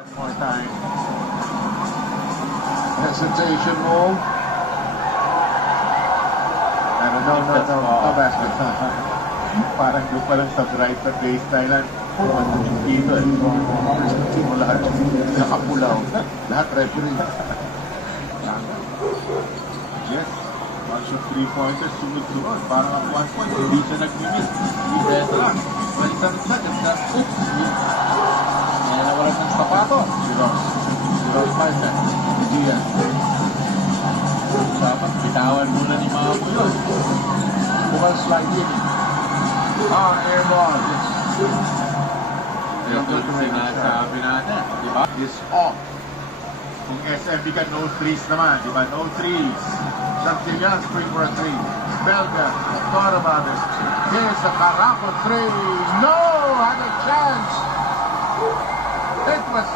One more time. Hesitation move. No basket. Parang doon pa lang sa right na baseline lang. Dito eh. First team mo lahat. Nakapulaw. Lahat referee. Yes. Bunch of three-pointers sunod-sunod. Parang at one point, hindi siya nag-miss. Hindi beto lang. Well, isang siya, oops. Kaya nawalan ng sapato. Si Ross Martin. Si Gian. Dapat bitawan muna ni Mamo yun. Mukhang sliding. Air ball. Ito yung sinasabi natin, di ba? Is off. Kung SMB ka, no threes naman, di ba? No threes. Santillan, spring for a three. Belga, thought about it. Here's the Caraco three. No! Had a chance! It was